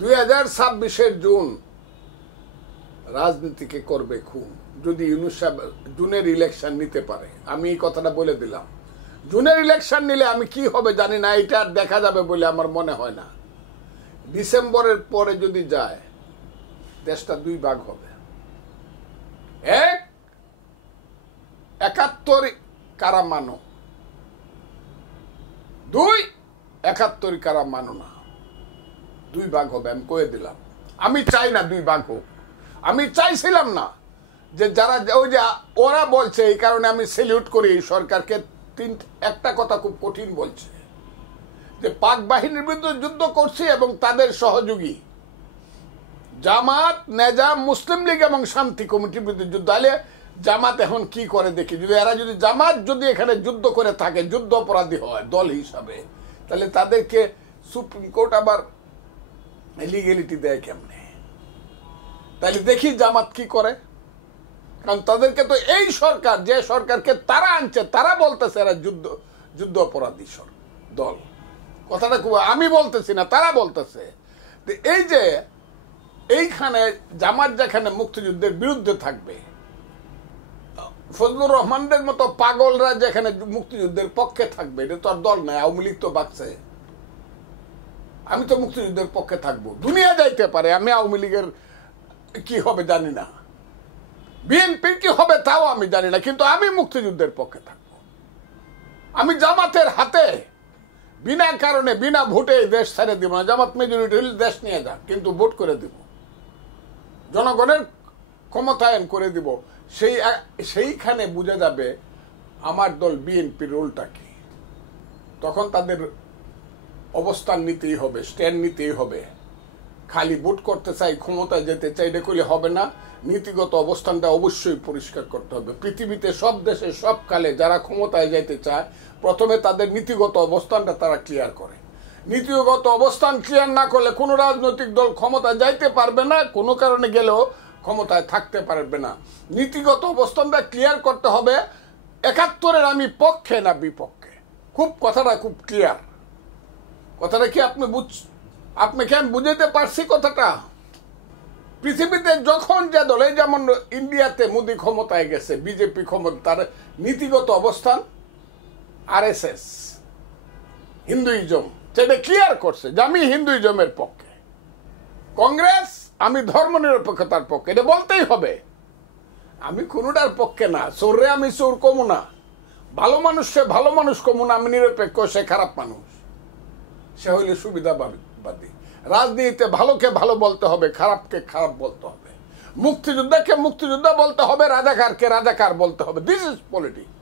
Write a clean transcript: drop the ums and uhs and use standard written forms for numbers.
2026-এর June রাজনীতিকে করবে খুন যদি ইউনূস সাহেব জুনের ইলেকশন নিতে পারে। আমি এই কথাটা বলে দিলাম। জুনের ইলেকশন নিলে আমি কি হবে জানি না, এটা আর দেখা যাবে বলে আমার মনে হয় না। ডিসেম্বরের পরে যদি যায় দেশটা দুই ভাগ হবে। এক, 71 কারা মানো, 2 71 কারা মানো না, দুই ভাগ হবে। আমি কয়ে দিলাম। আমি চাই না দুই ভাগ হোক। আমি চাইছিলাম না যে যারা ওই যে ওরা বলছে, এই কারণে আমি সেলিউট করি সরকারকে। একটা কথা খুব কঠিন বলছে যে পাক বাহিনীর বিরুদ্ধে যুদ্ধ করছি এবং তাদের সহযোগী জামাত, নেজাম, মুসলিম লীগ এবং শান্তি কমিটির বিরুদ্ধে যুদ্ধ। তাহলে জামাত এখন কি করে দেখি, যদি এরা যদি জামাত যদি এখানে যুদ্ধ করে থাকে, যুদ্ধ অপরাধী হয় দল হিসাবে, তাহলে তাদেরকে সুপ্রিম কোর্ট আবার লিগ্যালিটি দেয় কেমনে? তাহলে দেখি জামাত কি করে। কারণ তাদেরকে তো এই সরকার, যে সরকারকে তারা আনছে, তারা বলতেছে এরা যুদ্ধ অপরাধী দল। কথাটা খুব আমি বলতেছি না, তারা বলতেছে। এই যে এইখানে জামাত যেখানে মুক্তিযুদ্ধের বিরুদ্ধে থাকবে, ফজলুর রহমানদের মতো পাগলরা যেখানে মুক্তিযুদ্ধের পক্ষে থাকবে, এটা তো আর দল নয়। আওয়ামী লীগ তো বাঁচছে, আমি তো মুক্তিযুদ্ধের পক্ষে থাকবো। দুনিয়া যাইতে পারে, আমি আওয়ামী লীগের কি হবে জানি না, বিএনপির কি হবে তাও আমি জানি না, কিন্তু আমি মুক্তিযুদ্ধের পক্ষে থাকবো। আমি জামাতের হাতে বিনা কারণে বিনা ভোটে দেশ ছেড়ে দিব না। জামাত মেজরিটি হলে দেশ নিয়ে যাক, কিন্তু ভোট করে দিব, জনগণের ক্ষমতায়ন করে দিব। সেইখানে বুঝে যাবে আমার দল বিএনপির রোলটা কি। তখন তাদের অবস্থান নিতেই হবে, স্ট্যান্ড নিতেই হবে। খালি ভোট করতে চাই, ক্ষমতায় যেতে চাই, এটা করলে হবে না। নীতিগত অবস্থানটা অবশ্যই পরিষ্কার করতে হবে। পৃথিবীতে সব দেশে সব কালে যারা ক্ষমতায় যেতে চায়, প্রথমে তাদের নীতিগত অবস্থানটা তারা ক্লিয়ার করে। নীতিগত অবস্থান ক্লিয়ার না করলে কোনো রাজনৈতিক দল ক্ষমতায় যাইতে পারবে না, কোনো কারণে গেলেও ক্ষমতায় থাকতে পারবে না। নীতিগত অবস্থানটা ক্লিয়ার করতে হবে। 71-এর আমি পক্ষে না বিপক্ষে, খুব কথাটা খুব ক্লিয়ার। কথাটা কি আপনাকে আমি বুঝাইতে পারছি কথাটা? পৃথিবীতে যখন যে দলে, যেমন ইন্ডিয়াতে মোদি ক্ষমতায় গেছে, বিজেপি ক্ষমতা, তার নীতিগত অবস্থান আরএসএস হিন্দুইজম সেটা ক্লিয়ার করছে যে আমি হিন্দুইজমের পক্ষে। কংগ্রেস আমি ধর্মনিরপেক্ষতার পক্ষে, এটা বলতেই হবে। আমি কোনোটার পক্ষে না। চোররে আমি চোর কমু না, ভালো মানুষ সে ভালো মানুষ কমু না, আমি নিরপেক্ষ, সে খারাপ মানুষ, সে হইলে সুবিধাবাদী। রাজনীতিতে ভালোকে ভালো বলতে হবে, খারাপকে খারাপ বলতে হবে, মুক্তিযোদ্ধাকে মুক্তিযোদ্ধা বলতে হবে, রাজাকারকে রাজাকার বলতে হবে। This is politics.